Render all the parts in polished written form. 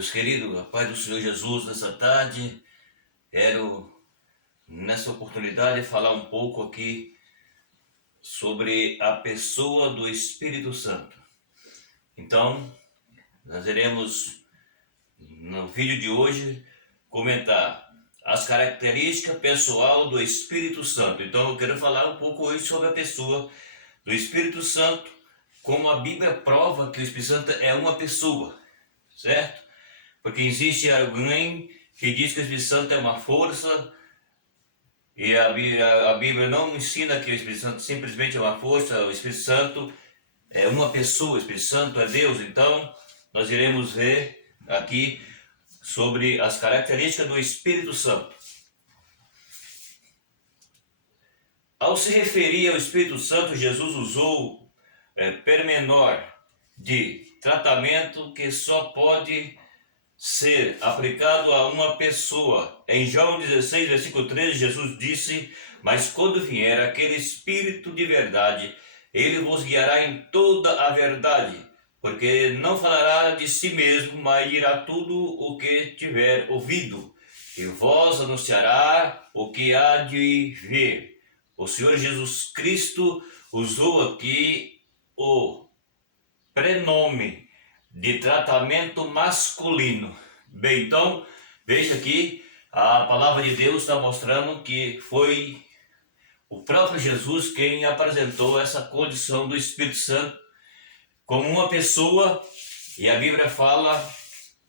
Meus queridos, a paz do Senhor Jesus, nessa tarde, quero, nessa oportunidade, falar um pouco aqui sobre a pessoa do Espírito Santo. Então, nós iremos, no vídeo de hoje, comentar as características pessoal do Espírito Santo. Então, eu quero falar um pouco hoje sobre a pessoa do Espírito Santo, como a Bíblia prova que o Espírito Santo é uma pessoa, certo? Porque existe alguém que diz que o Espírito Santo é uma força, e a Bíblia não ensina que o Espírito Santo simplesmente é uma força. O Espírito Santo é uma pessoa, o Espírito Santo é Deus. Então, nós iremos ver aqui sobre as características do Espírito Santo. Ao se referir ao Espírito Santo, Jesus usou pormenor de tratamento que só pode ser aplicado a uma pessoa. Em João 16, versículo 13, Jesus disse: "Mas quando vier aquele Espírito de verdade, ele vos guiará em toda a verdade, porque não falará de si mesmo, mas dirá tudo o que tiver ouvido, e vos anunciará o que há de ver." O Senhor Jesus Cristo usou aqui o prenome de tratamento masculino. Bem, então, veja aqui, a palavra de Deus está mostrando que foi o próprio Jesus quem apresentou essa condição do Espírito Santo como uma pessoa, e a Bíblia fala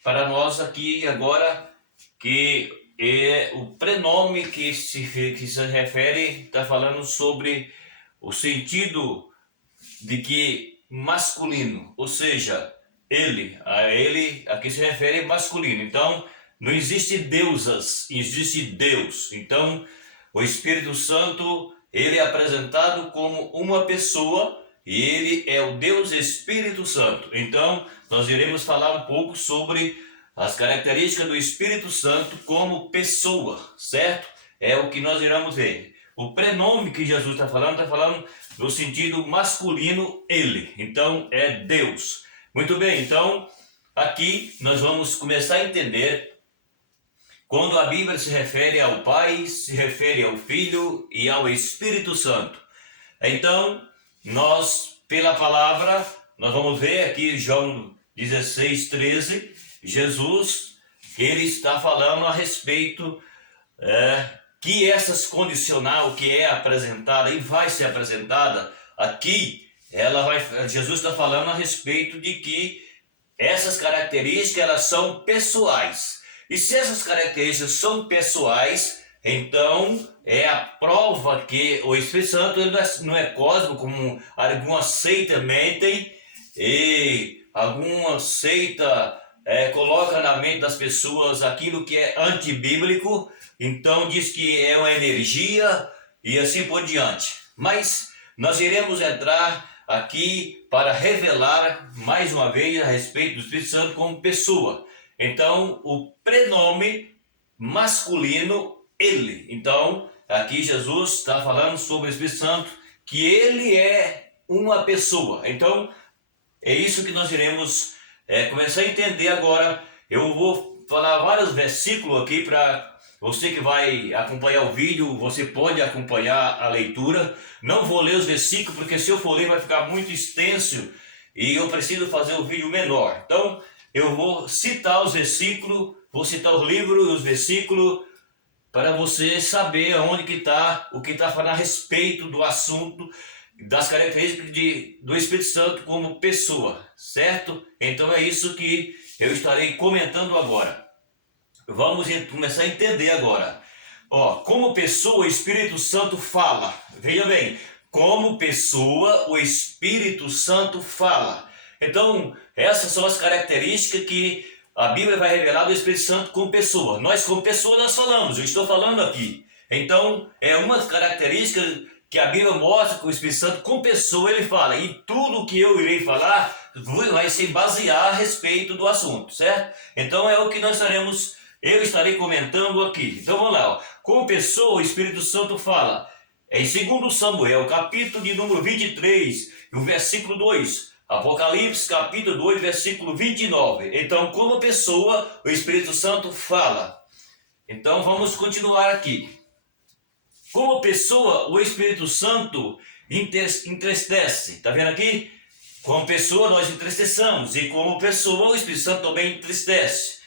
para nós aqui agora que é o prenome que se refere, está falando sobre o sentido de que masculino, ou seja, a ele aqui se refere masculino. Então, não existe deusas, existe Deus. Então, o Espírito Santo, ele é apresentado como uma pessoa e ele é o Deus Espírito Santo. Então, nós iremos falar um pouco sobre as características do Espírito Santo como pessoa, certo? É o que nós iremos ver. O prenome que Jesus está falando no sentido masculino, ele. Então, é Deus. Muito bem, então, aqui nós vamos começar a entender quando a Bíblia se refere ao Pai, se refere ao Filho e ao Espírito Santo. Então, nós, pela palavra, nós vamos ver aqui João 16, 13, Jesus, ele está falando a respeito que essas condicional que é apresentada e vai ser apresentada aqui, Jesus está falando a respeito de que essas características elas são pessoais. E se essas características são pessoais, então é a prova que o Espírito Santo ele não é cósmico, como alguma seita mentem, e alguma seita coloca na mente das pessoas aquilo que é antibíblico. Então diz que é uma energia e assim por diante. Mas nós iremos entrar aqui para revelar mais uma vez a respeito do Espírito Santo como pessoa. Então o prenome masculino, ele. Então aqui Jesus está falando sobre o Espírito Santo, que ele é uma pessoa. Então é isso que nós iremos começar a entender agora. Eu vou falar vários versículos aqui para você que vai acompanhar o vídeo, você pode acompanhar a leitura. Não vou ler os versículos, porque se eu for ler vai ficar muito extenso e eu preciso fazer o vídeo menor. Então, eu vou citar os versículos, vou citar o livro e os versículos para você saber onde que está, o que está falando a respeito do assunto, das características do Espírito Santo como pessoa, certo? Então é isso que eu estarei comentando agora. Vamos começar a entender agora. Como pessoa, o Espírito Santo fala. Veja bem, como pessoa, o Espírito Santo fala. Então, essas são as características que a Bíblia vai revelar do Espírito Santo como pessoa. Nós, como pessoa, nós falamos, eu estou falando aqui. Então, é uma característica que a Bíblia mostra que o Espírito Santo, como pessoa, ele fala. E tudo que eu irei falar vai se basear a respeito do assunto, certo? Então, é o que eu estarei comentando aqui. Então vamos lá. Como pessoa, o Espírito Santo fala. Em 2 Samuel, capítulo de número 23, o versículo 2. Apocalipse capítulo 8, versículo 29. Então, como pessoa, o Espírito Santo fala. Então, vamos continuar aqui. Como pessoa, o Espírito Santo entristece. Está vendo aqui? Como pessoa, nós entristecemos. E como pessoa, o Espírito Santo também entristece.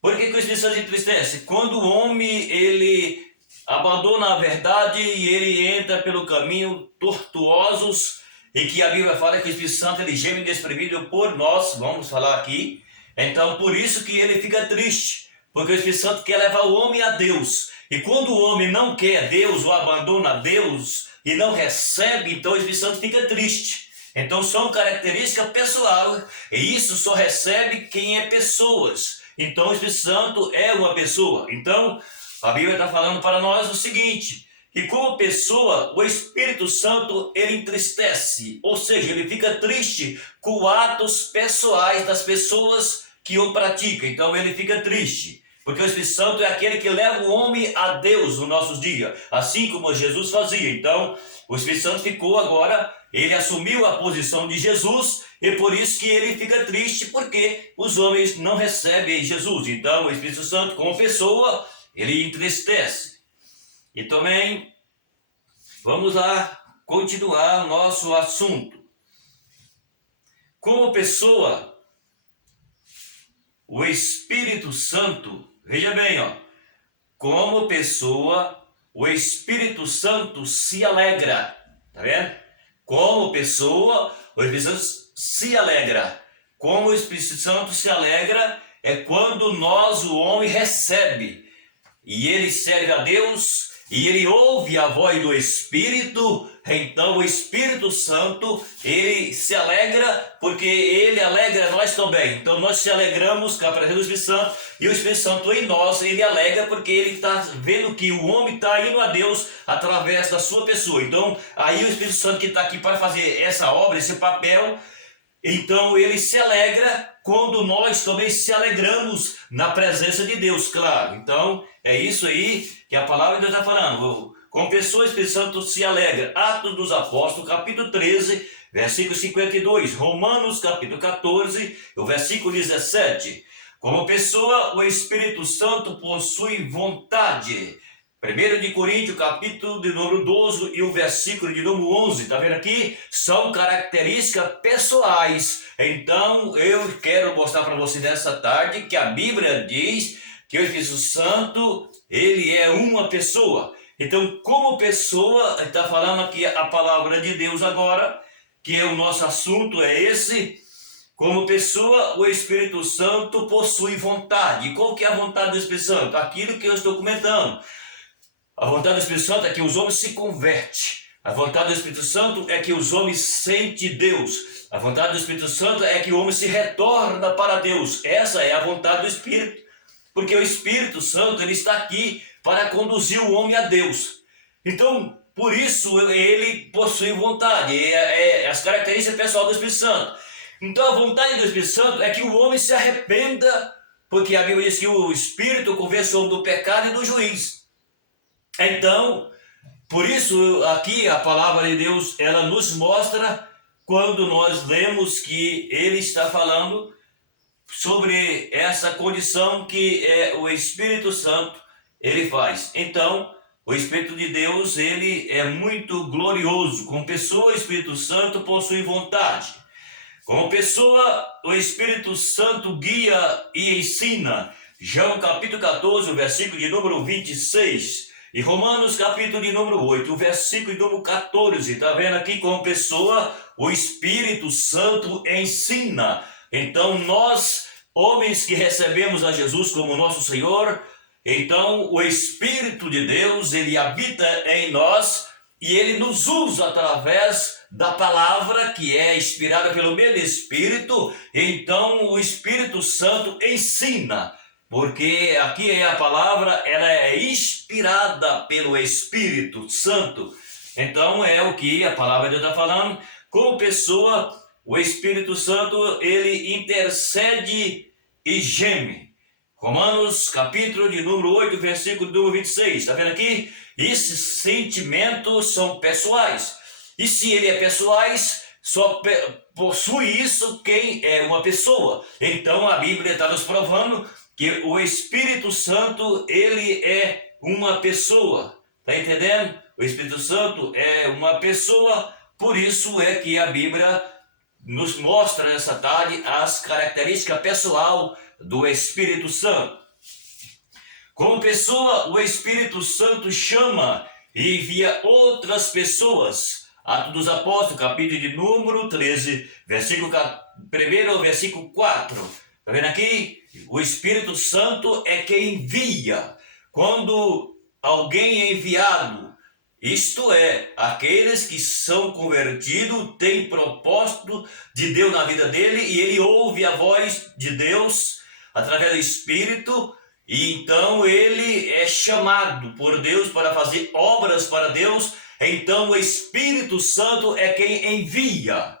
Por que o Espírito Santo entristece? Quando o homem, ele abandona a verdade e ele entra pelo caminho tortuosos, e que a Bíblia fala que o Espírito Santo, ele geme desprevenido por nós, vamos falar aqui. Então, por isso que ele fica triste, porque o Espírito Santo quer levar o homem a Deus. E quando o homem não quer Deus ou abandona Deus e não recebe, então o Espírito Santo fica triste. Então, são características pessoais, e isso só recebe quem é pessoas. Então, o Espírito Santo é uma pessoa. Então, a Bíblia está falando para nós o seguinte, que como pessoa, o Espírito Santo, ele entristece, ou seja, ele fica triste com atos pessoais das pessoas que o praticam. Então, ele fica triste, porque o Espírito Santo é aquele que leva o homem a Deus nos nossos dias, assim como Jesus fazia. Então, o Espírito Santo ficou agora, ele assumiu a posição de Jesus, e por isso que ele fica triste, porque os homens não recebem Jesus. Então, o Espírito Santo, como pessoa, ele entristece. E também, vamos lá continuar o nosso assunto. Como pessoa, o Espírito Santo, veja bem, ó, como pessoa, o Espírito Santo se alegra, tá vendo? Como pessoa, o Espírito Santo se alegra. Como o Espírito Santo se alegra é quando nós, o homem, recebe. E ele serve a Deus, e ele ouve a voz do Espírito. Então o Espírito Santo, ele se alegra, porque ele alegra nós também. Então nós se alegramos com a presença do Espírito Santo, e o Espírito Santo em nós, ele alegra porque ele está vendo que o homem está indo a Deus através da sua pessoa. Então aí o Espírito Santo que está aqui para fazer essa obra, esse papel, então ele se alegra quando nós também se alegramos na presença de Deus, claro. Então é isso aí que a palavra de Deus está falando. Com pessoa, o Espírito Santo se alegra. Atos dos Apóstolos, capítulo 13, versículo 52. Romanos, capítulo 14, o versículo 17. Como pessoa, o Espírito Santo possui vontade. 1 de Coríntios, capítulo de número 12 e o versículo de número 11, está vendo aqui? São características pessoais. Então, eu quero mostrar para você nessa tarde que a Bíblia diz que o Espírito Santo, ele é uma pessoa. Então, como pessoa, está falando aqui a palavra de Deus agora, que é o nosso assunto, é esse. Como pessoa, o Espírito Santo possui vontade. E qual que é a vontade do Espírito Santo? Aquilo que eu estou comentando. A vontade do Espírito Santo é que os homens se convertem. A vontade do Espírito Santo é que os homens sentem Deus. A vontade do Espírito Santo é que o homem se retorna para Deus. Essa é a vontade do Espírito. Porque o Espírito Santo, ele está aqui para conduzir o homem a Deus. Então, por isso, ele possui vontade. É as características pessoais do Espírito Santo. Então, a vontade do Espírito Santo é que o homem se arrependa, porque a Bíblia diz que o Espírito convence o homem do pecado e do juízo. Então, por isso, aqui a palavra de Deus, ela nos mostra, quando nós lemos que ele está falando sobre essa condição que é o Espírito Santo, ele faz. Então, o Espírito de Deus, ele é muito glorioso. Como pessoa, o Espírito Santo possui vontade. Como pessoa, o Espírito Santo guia e ensina. João capítulo 14, o versículo de número 26. E Romanos capítulo de número 8, o versículo de número 14. Está vendo aqui? Como pessoa, o Espírito Santo ensina. Então nós, homens que recebemos a Jesus como nosso Senhor, então o Espírito de Deus, ele habita em nós e ele nos usa através da palavra que é inspirada pelo mesmo Espírito. Então o Espírito Santo ensina, porque aqui é a palavra, ela é inspirada pelo Espírito Santo. Então é o que a palavra de Deus está falando. Como pessoa, o Espírito Santo, ele intercede e geme. Romanos capítulo de número 8, versículo de número 26. Está vendo aqui? Esses sentimentos são pessoais. E se ele é pessoais, só possui isso quem é uma pessoa. Então a Bíblia está nos provando que o Espírito Santo, ele é uma pessoa. Está entendendo? O Espírito Santo é uma pessoa, por isso é que a Bíblia nos mostra nessa tarde as características pessoal do Espírito Santo. Como pessoa, o Espírito Santo chama e envia outras pessoas. Atos dos Apóstolos, capítulo de número 13, versículo 1 ao versículo 4. Está vendo aqui? O Espírito Santo é quem envia. Quando alguém é enviado, isto é, aqueles que são convertidos têm propósito de Deus na vida dele e ele ouve a voz de Deus através do Espírito. E então ele é chamado por Deus para fazer obras para Deus. Então o Espírito Santo é quem envia.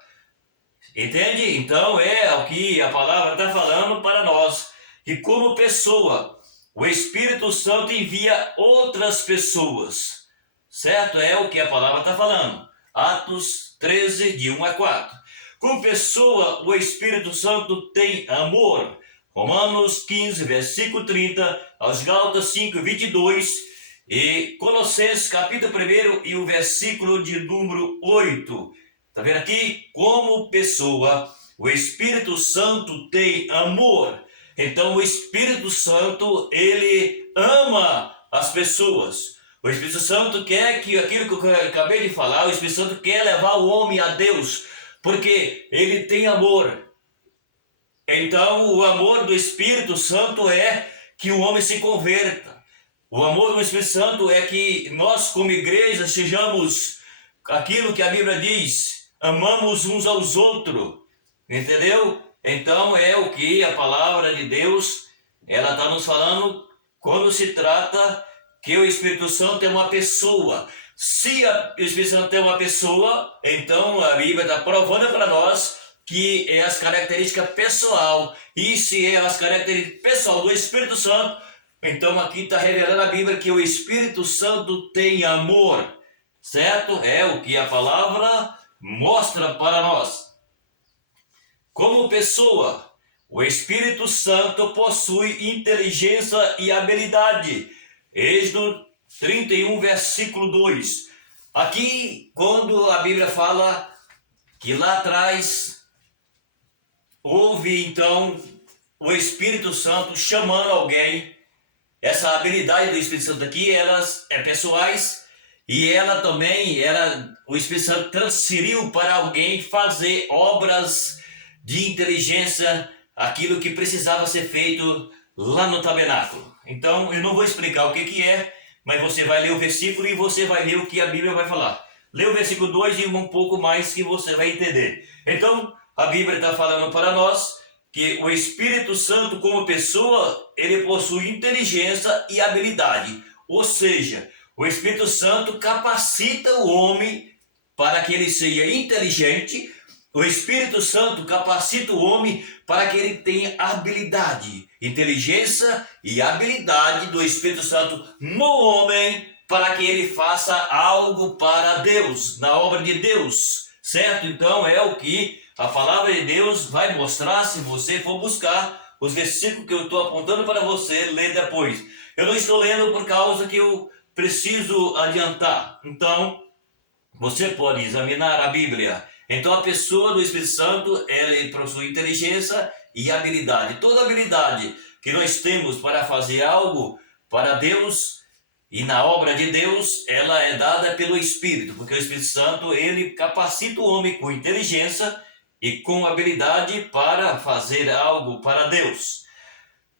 Entende? Então é o que a palavra está falando para nós. Que como pessoa, o Espírito Santo envia outras pessoas. Certo? É o que a palavra está falando. Atos 13, de 1 a 4. Como pessoa, o Espírito Santo tem amor. Romanos 15, versículo 30, aos Gálatas 5, 22 e Colossenses capítulo 1 e o versículo de número 8. Está vendo aqui? Como pessoa, o Espírito Santo tem amor. Então o Espírito Santo, ele ama as pessoas. O Espírito Santo quer que aquilo que eu acabei de falar, o Espírito Santo quer levar o homem a Deus, porque ele tem amor. Então, o amor do Espírito Santo é que o homem se converta. O amor do Espírito Santo é que nós, como igreja, sejamos aquilo que a Bíblia diz, amamos uns aos outros. Entendeu? Então, é o que a palavra de Deus, ela está nos falando quando se trata que o Espírito Santo é uma pessoa. Se o Espírito Santo é uma pessoa, então a Bíblia está provando para nós que é as características pessoal, e se é as características pessoal do Espírito Santo, então aqui está revelando a Bíblia que o Espírito Santo tem amor, certo? É o que a palavra mostra para nós. Como pessoa, o Espírito Santo possui inteligência e habilidade. Êxodo 31, versículo 2. Aqui, quando a Bíblia fala que lá atrás houve então o Espírito Santo chamando alguém, essa habilidade do Espírito Santo aqui, elas é pessoais e ela também, o Espírito Santo transferiu para alguém fazer obras de inteligência, aquilo que precisava ser feito lá no tabernáculo. Então eu não vou explicar o que é, mas você vai ler o versículo e você vai ler o que a Bíblia vai falar. Lê o versículo 2 e um pouco mais que você vai entender. Então, a Bíblia está falando para nós que o Espírito Santo, como pessoa, ele possui inteligência e habilidade. Ou seja, o Espírito Santo capacita o homem para que ele seja inteligente. O Espírito Santo capacita o homem para que ele tenha habilidade. Inteligência e habilidade do Espírito Santo no homem para que ele faça algo para Deus, na obra de Deus. Certo? Então é o que a palavra de Deus vai mostrar se você for buscar os versículos que eu estou apontando para você ler depois. Eu não estou lendo por causa que eu preciso adiantar. Então, você pode examinar a Bíblia. Então, a pessoa do Espírito Santo, ela possui inteligência e habilidade. Toda habilidade que nós temos para fazer algo para Deus e na obra de Deus, ela é dada pelo Espírito, porque o Espírito Santo, ele capacita o homem com inteligência e com habilidade para fazer algo para Deus.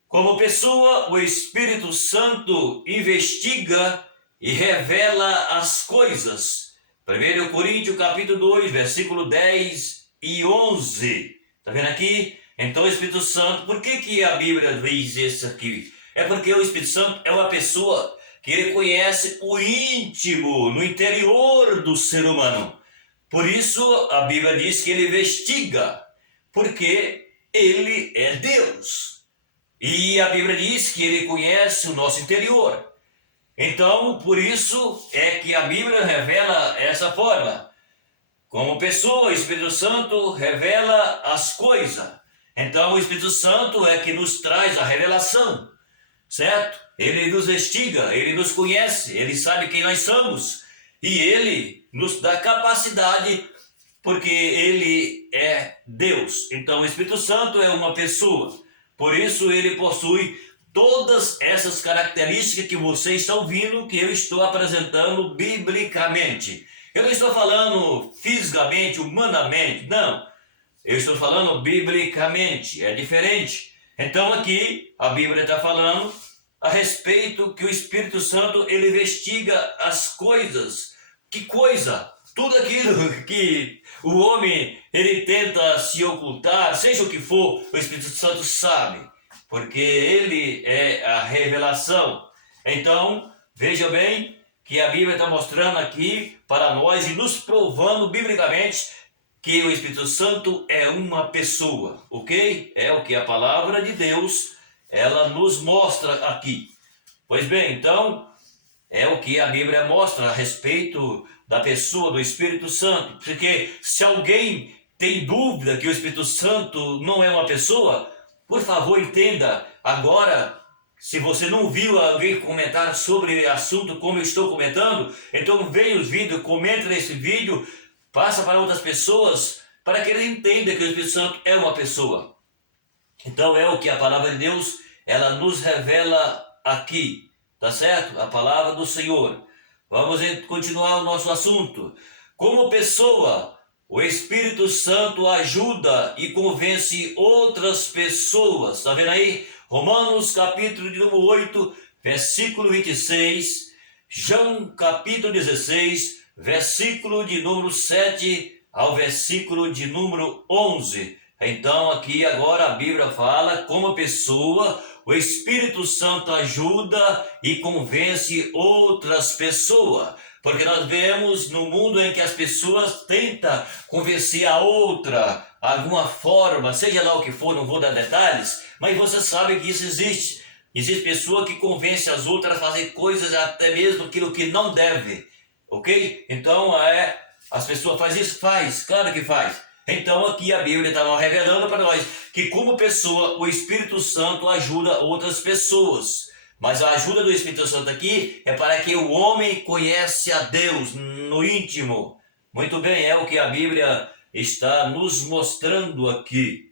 Como pessoa, o Espírito Santo investiga e revela as coisas. 1 Coríntios capítulo 2, versículo 10 e 11. Está vendo aqui? Então o Espírito Santo, por que a Bíblia diz isso aqui? É porque o Espírito Santo é uma pessoa que ele conhece o íntimo, no interior do ser humano. Por isso a Bíblia diz que ele investiga, porque ele é Deus. E a Bíblia diz que ele conhece o nosso interior. Então, por isso é que a Bíblia revela essa forma. Como pessoa, o Espírito Santo revela as coisas. Então o Espírito Santo é que nos traz a revelação, certo? Ele nos investiga, ele nos conhece, ele sabe quem nós somos. E ele nos dá capacidade, porque ele é Deus. Então o Espírito Santo é uma pessoa. Por isso ele possui todas essas características que vocês estão vendo, que eu estou apresentando biblicamente. Eu não estou falando fisicamente, humanamente, não. Eu estou falando biblicamente, é diferente. Então aqui a Bíblia está falando a respeito que o Espírito Santo ele investiga as coisas. Que coisa? Tudo aquilo que o homem ele tenta se ocultar, seja o que for, o Espírito Santo sabe, porque ele é a revelação. Então, veja bem que a Bíblia está mostrando aqui para nós e nos provando biblicamente que o Espírito Santo é uma pessoa, ok? É o que a palavra de Deus, ela nos mostra aqui. Pois bem, então, é o que a Bíblia mostra a respeito da pessoa do Espírito Santo. Porque se alguém tem dúvida que o Espírito Santo não é uma pessoa, por favor entenda agora. Se você não viu alguém comentar sobre assunto como eu estou comentando, então venha os vídeos, comente nesse vídeo, passa para outras pessoas, para que eles entendam que o Espírito Santo é uma pessoa. Então é o que a palavra de Deus, ela nos revela aqui, tá certo? A palavra do Senhor. Vamos continuar o nosso assunto. Como pessoa, o Espírito Santo ajuda e convence outras pessoas. Está vendo aí? Romanos capítulo de número 8, versículo 26. João capítulo 16, versículo de número 7 ao versículo de número 11. Então aqui agora a Bíblia fala como pessoa, o Espírito Santo ajuda e convence outras pessoas. Porque nós vemos no mundo em que as pessoas tentam convencer a outra, alguma forma, seja lá o que for, não vou dar detalhes, mas você sabe que isso existe. Existe pessoa que convence as outras a fazer coisas até mesmo aquilo que não deve, ok? Então as pessoas fazem isso? Faz, claro que faz. Então aqui a Bíblia está revelando para nós que como pessoa o Espírito Santo ajuda outras pessoas. Mas a ajuda do Espírito Santo aqui é para que o homem conhece a Deus no íntimo. Muito bem, é o que a Bíblia está nos mostrando aqui.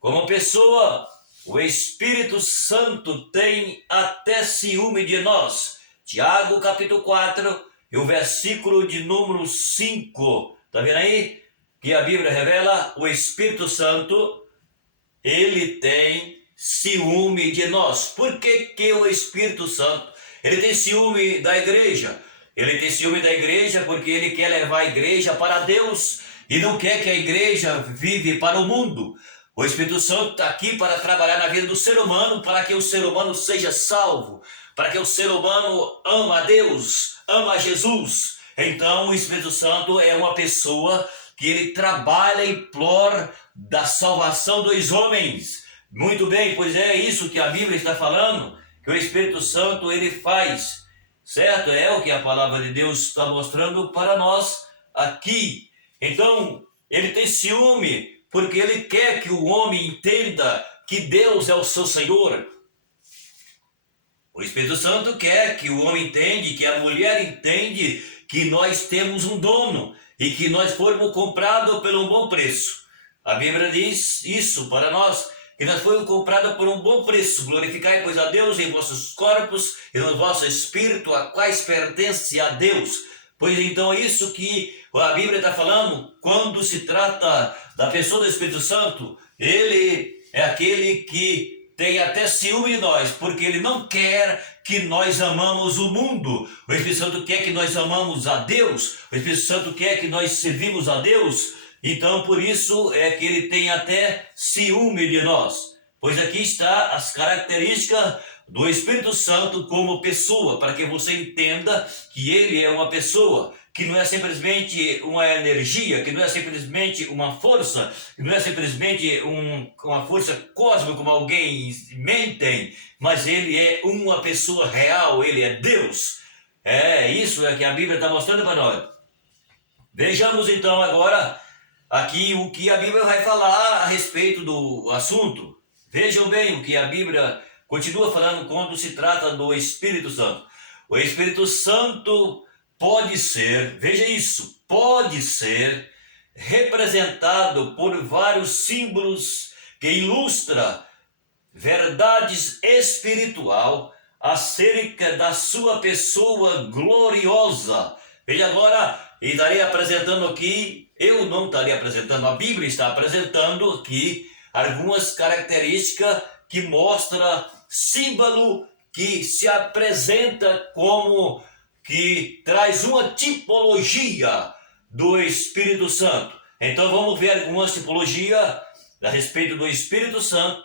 Como pessoa, o Espírito Santo tem até ciúme de nós. Tiago capítulo 4 e o versículo de número 5. Está vendo aí? Que a Bíblia revela, o Espírito Santo, ele tem ciúme de nós. Por que o Espírito Santo, ele tem ciúme da igreja? Ele tem ciúme da igreja porque ele quer levar a igreja para Deus e não quer que a igreja vive para o mundo. O Espírito Santo está aqui para trabalhar na vida do ser humano, para que o ser humano seja salvo, para que o ser humano ama a Deus, ama a Jesus. Então o Espírito Santo é uma pessoa que ele trabalha em prol da salvação dos homens. Muito bem, pois é isso que a Bíblia está falando, que o Espírito Santo ele faz, certo? É o que a palavra de Deus está mostrando para nós aqui. Então, ele tem ciúme, porque ele quer que o homem entenda que Deus é o seu Senhor. O Espírito Santo quer que o homem entenda, que a mulher entende que nós temos um dono, e que nós fomos comprados por um bom preço. A Bíblia diz isso para nós, que nós fomos comprados por um bom preço. Glorificai, pois, a Deus em vossos corpos e no vosso espírito, a quais pertence a Deus. Pois então é isso que a Bíblia está falando, quando se trata da pessoa do Espírito Santo, ele é aquele que tem até ciúme de nós, porque ele não quer que nós amamos o mundo. O Espírito Santo quer que nós amamos a Deus. O Espírito Santo quer que nós servimos a Deus. Então, por isso é que ele tem até ciúme de nós. Pois aqui está as características do Espírito Santo como pessoa, para que você entenda que ele é uma pessoa, que não é simplesmente uma energia, que não é simplesmente uma força, que não é simplesmente uma força cósmica como alguém mentem, mas ele é uma pessoa real, ele é Deus. É isso que a Bíblia está mostrando para nós. Vejamos então agora aqui o que a Bíblia vai falar a respeito do assunto. Vejam bem o que a Bíblia continua falando quando se trata do Espírito Santo. O Espírito Santo pode ser, veja isso, pode ser representado por vários símbolos que ilustram verdades espiritual acerca da sua pessoa gloriosa. Veja agora, estarei apresentando aqui, eu não estarei apresentando, a Bíblia está apresentando aqui algumas características que mostram símbolo que se apresenta como que traz uma tipologia do Espírito Santo. Então vamos ver algumas tipologias a respeito do Espírito Santo,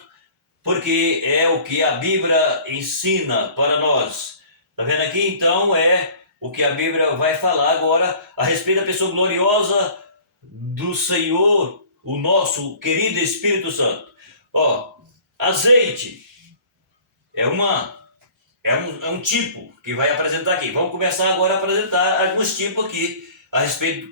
porque é o que a Bíblia ensina para nós. Está vendo aqui? Então é o que a Bíblia vai falar agora a respeito da pessoa gloriosa do Senhor, o nosso querido Espírito Santo. Ó, azeite é um tipo que vai apresentar aqui. Vamos começar agora a apresentar alguns tipos aqui a respeito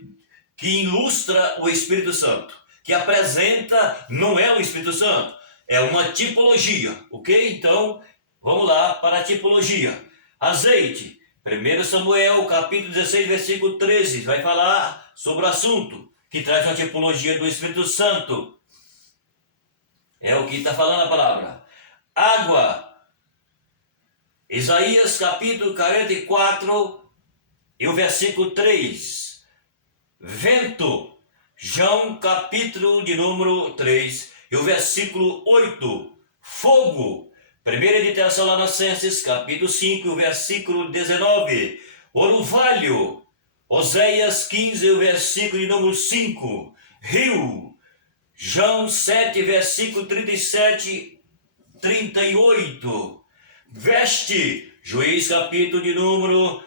que ilustra o Espírito Santo, que apresenta, não é o Espírito Santo, é uma tipologia, ok? Então, vamos lá para a tipologia. Azeite, 1 Samuel, capítulo 16, versículo 13, vai falar sobre o assunto, que traz uma tipologia do Espírito Santo. É o que está falando a palavra. Água, Isaías, capítulo 44, e o versículo 3. Vento, João, capítulo de número 3, e o versículo 8. Fogo, 1 de Tessalonicenses, capítulo 5, e o versículo 19. Orvalho, Oséias 15, e o versículo de número 5. Rio, João 7, versículo 37, 38. Veste, Juiz, capítulo de número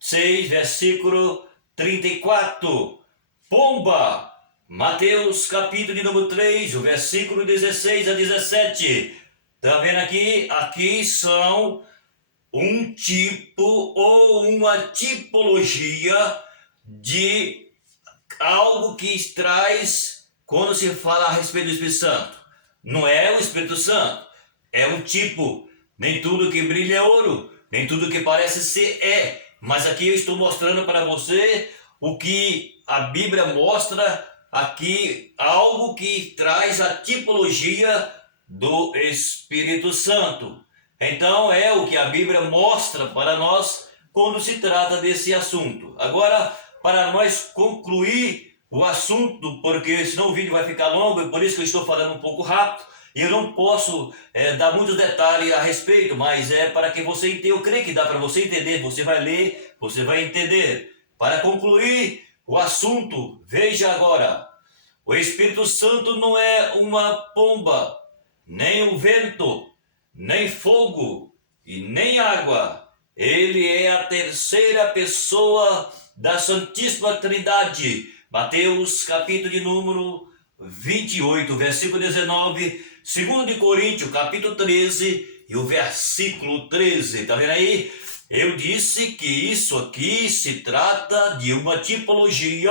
6, versículo 34. Pomba, Mateus, capítulo de número 3, o versículo 16 a 17. Está vendo aqui? Aqui são um tipo ou uma tipologia de algo que traz quando se fala a respeito do Espírito Santo. Não é o Espírito Santo, é um tipo. Nem tudo que brilha é ouro, nem tudo que parece ser é. Mas aqui eu estou mostrando para você o que a Bíblia mostra aqui, algo que traz a tipologia do Espírito Santo. Então é o que a Bíblia mostra para nós quando se trata desse assunto. Agora, para nós concluir o assunto, porque senão o vídeo vai ficar longo, e por isso que eu estou falando um pouco rápido, e eu não posso dar muitos detalhes a respeito, mas é para que você entenda. Eu creio que dá para você entender, você vai ler, você vai entender. Para concluir o assunto, veja agora, o Espírito Santo não é uma pomba, nem o vento, nem fogo e nem água. Ele é a terceira pessoa da Santíssima Trindade. Mateus, capítulo de número 28, versículo 19, 2 de Coríntios, capítulo 13 e o versículo 13. Está vendo aí? Eu disse que isso aqui se trata de uma tipologia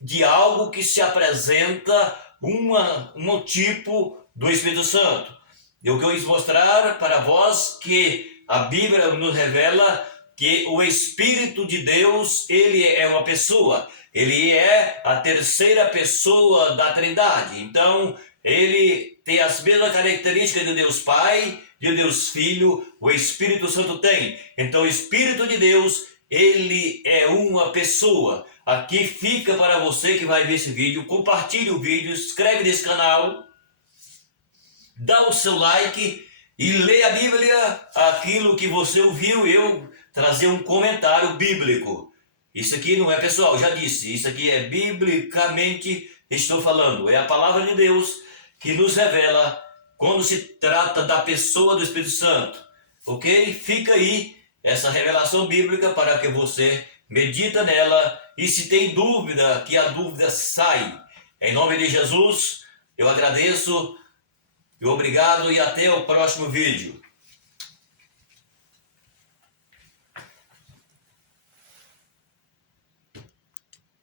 de algo que se apresenta um tipo do Espírito Santo. Eu quis mostrar para vós que a Bíblia nos revela que o Espírito de Deus, ele é uma pessoa, ele é a terceira pessoa da Trindade. Então, ele tem as mesmas características de Deus Pai, de Deus Filho, o Espírito Santo tem. Então, o Espírito de Deus, ele é uma pessoa. Aqui fica para você que vai ver esse vídeo, compartilhe o vídeo, inscreve nesse canal, dá o seu like e lê a Bíblia, aquilo que você ouviu eu trazer um comentário bíblico. Isso aqui não é pessoal, já disse, isso aqui é biblicamente, estou falando, é a palavra de Deus que nos revela quando se trata da pessoa do Espírito Santo, ok? Fica aí essa revelação bíblica para que você medita nela e se tem dúvida, que a dúvida sai. Em nome de Jesus, eu agradeço e obrigado e até o próximo vídeo.